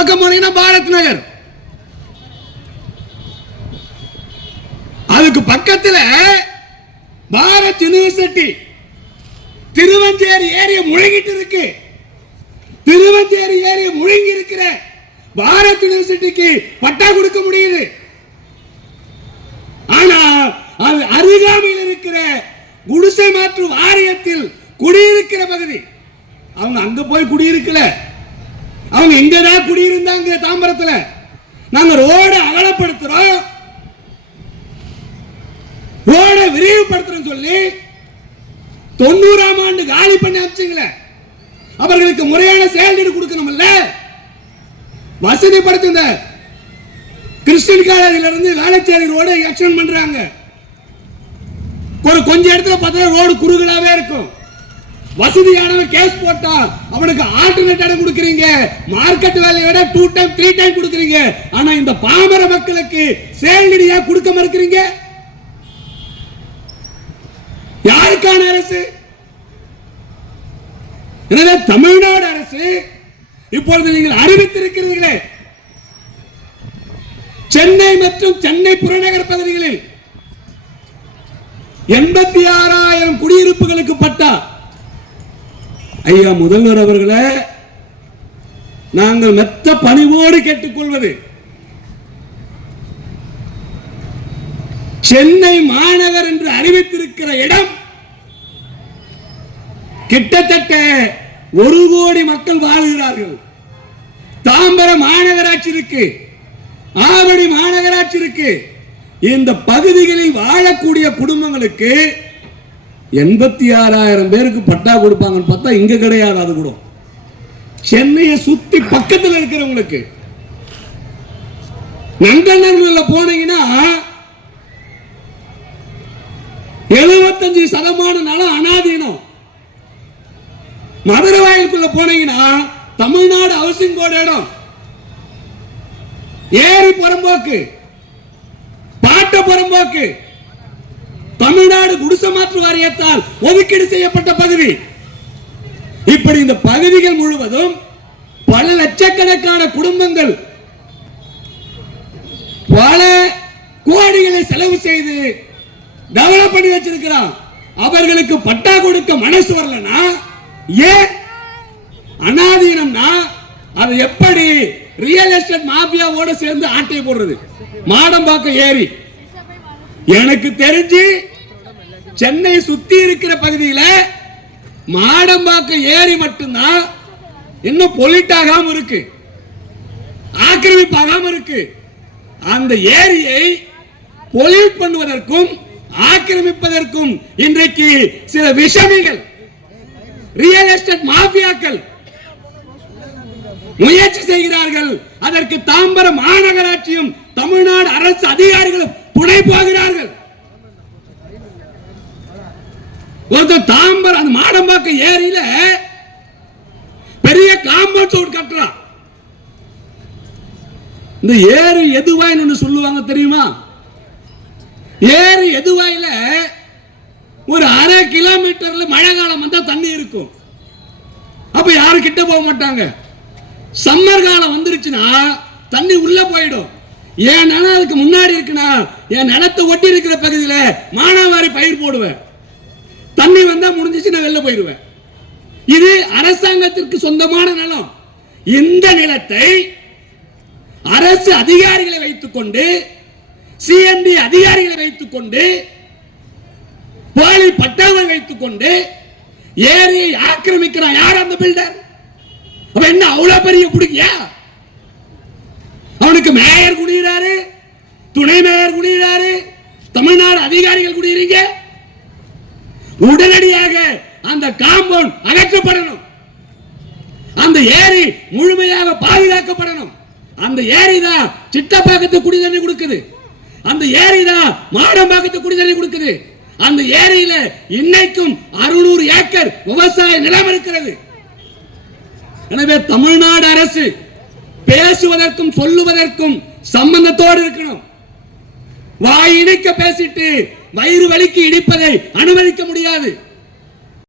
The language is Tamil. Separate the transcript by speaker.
Speaker 1: பக்கம் போனீங்கன்னா பாரத் நகர். அதுக்கு பக்கத்துல பாரத் யூனிவர்சிட்டி. திருவஞ்சேரி ஏரிய முழுங்கிட்டு இருக்கு. திருவஞ்சேரி ஏரிய முழுங்கி இருக்கிற பாரத் யூனிவர்சிட்டிக்கு பட்டா கொடுக்க முடியுது. ஆனா அது அருகாமையில் இருக்கிற குடிசை மாற்று வாரியத்தில் குடியிருக்கிற பகுதி. அவங்க அங்க போய் குடியிருக்கல. அவங்க இங்கதான் குடியிருந்தாங்க தாம்பரத்துல. நாங்க ரோட அகலப்படுத்துறோம். ரோட விரிவுபடுத்துறோம் சொல்லி தொண்ணூறாம் ஆண்டு காலி பண்ணி அமைச்சிங்களே அவர்களுக்கு முறையான செயல்பாடு கொடுக்கணும்ல. வசதி படுத்துங்க கிறிஸ்டின் காலேஜில் இருந்து வேளச்சேரி ரோடு எக்ஸ்டன் பண்றாங்க. ஒரு கொஞ்ச இடத்துல பார்த்தா ரோடு குறுகலாவே இருக்கும். வசதியானவன் கேஸ் போட்டா அவனுக்கு ஆல்டர்னேட் இடம் கொடுக்குறீங்க. மார்க்கெட் வேலையை விட டூ டைம் த்ரீ டைம் கொடுக்குறீங்க. ஆனா இந்த பாமர மக்களுக்கு செயல்நிதியா கொடுக்க மறுக்கிறீங்க? யாருக்கான அரசு? எனவே தமிழ்நாடு அரசு இப்பொழுது நீங்கள் அறிவித்திருக்கிறீர்களே. சென்னை மற்றும் சென்னை புறநகர் பகுதிகளில் எண்பத்தி ஆறாயிரம் குடியிருப்புகளுக்கு பட்டா ஐயா முதல்வர் அவர்களே நாங்கள் மெத்த பணிவோடு கேட்டுக்கொள்வது சென்னை மாநகர் என்று அறிவித்திருக்கிற இடம் கிட்டத்தட்ட ஒரு கோடி மக்கள் வாழ்கிறார்கள். தாம்பரம் மாநகராட்சி இருக்கு ஆவடி மாநகராட்சி இருக்கு. இந்த பகுதிகளில் வாழக்கூடிய குடும்பங்களுக்கு எண்பத்தி ஆறாயிரம் பேருக்கு பட்டா கொடுப்பாங்கன்னு பார்த்தா இங்க கிடையாது அது கூட. சென்னையை சுத்தி பக்கத்தில் இருக்கிறவங்களுக்கு. நங்கநல்லூர்ல போனீங்கன்னா எழுபத்தஞ்சு சதமான நலம் அனாதீனம் மதுரை வாயிலுக்குள்ள போனீங்கன்னா தமிழ்நாடு ஹவுசிங் போர்டு இடம். ஏரி புறம்போக்கு பாட்ட புறம்போக்கு தமிழ்நாடு குடிசை மாற்று வாரியத்தால் ஒதுக்கீடு செய்யப்பட்ட பகுதி. இப்படி இந்த பகுதிகள் முழுவதும் பல லட்சக்கணக்கான குடும்பங்கள் பல கோடிகளை செலவு செய்து டெவலப் பண்ணி வச்சிருக்கிறான். அவர்களுக்கு பட்டா கொடுக்க மனசு வரலனா ஏன்? அனாதீனம்னா அது எப்படி ரியல் எஸ்டேட் மாபியாவோட சேர்ந்து ஆட்டை போடுறது? மாடம்பாக்கம் ஏரி. எனக்கு தெரிஞ்சு சென்னை சுத்தி இருக்கிற பகுதியில மாடம்பாக்கம் ஏரி மட்டும்தான் இன்னும் பொலிட் ஆகாம இருக்கு. ஆக்கிரமிப்பாகாம இருக்கு. அந்த ஏரியை பொலிட் பண்ணுவதற்கும் ஆக்கிரமிப்பதற்கும் இன்றைக்கு சில விஷமிகள் ரியல் எஸ்டேட் மாஃபியாக்கள் முயற்சி செய்கிறார்கள். அதற்கு தாம்பரம் மாநகராட்சியும் தமிழ்நாடு அரசு அதிகாரிகளும் துணை போகிறார்கள் ஒருத்தர் தாம்பரம் அந்த மாடம்பாக்கம் ஏரியில பெரிய காம்பவுண்ட் சவுட் கட்டுறான் இந்த ஏரி எதுவாயின்னு ஒன்று சொல்லுவாங்க தெரியுமா? ஏரி எதுவாயில ஒரு அரை கிலோமீட்டர்ல மழை காலம் வந்தா தண்ணி இருக்கும். அப்ப யாரும் கிட்ட போக மாட்டாங்க. சம்மர் காலம் வந்துருச்சுன்னா தண்ணி உள்ள போயிடும். ஏன் நிலம் அதுக்கு முன்னாடி இருக்குன்னா என் நிலத்தை ஒட்டி இருக்கிற பகுதியில் மானாவாரி பயிர் போடுவேன். தண்ணி வந்தா முடிஞ்சிச்சு நான் வெளில போயிடுவேன். இது அரசாங்கத்திற்கு சொந்தமான நிலம். இந்த நிலத்தை அரசு அதிகாரிகளை வைத்துக் கொண்டு சிஎம்டி அதிகாரிகளை வைத்துக் கொண்டு போலி பட்டாவை வைத்துக் கொண்டு ஏரியை ஆக்கிரமிக்கிறான். யார் அந்த பில்டர்? அப்ப என்ன அவ்வளவு பெரிய பிடிக்கியா அவனுக்கு மேயர் குடியிறாரு துணை மேயர் குடியிறாரு தமிழ்நாடு அதிகாரிகள் குடியிருங்க உடனடியாக அந்த காம்பவுண்ட் அகற்றப்படணும். அந்த ஏரி முழுமையாக பாதுகாக்கப்படணும். அந்த ஏரி தான் சிட்டப்பாக்கத்து குடி தண்ணி கொடுக்குது. அந்த ஏரி தான் மாடம்பாக்கத்து குடிதண்ணி கொடுக்குது. அந்த ஏரியில இன்னைக்கும் அறுநூறு ஏக்கர் விவசாய நிலம் இருக்கிறது. எனவே தமிழ்நாடு அரசு பேசுவதற்கும் சொல்லுவதற்கும் சம்பந்தத்தோடு இருக்கணும். வாய் இணைக்க பேசிட்டு வயிறு வலிக்கு இடிப்பதை அனுமதிக்க முடியாது.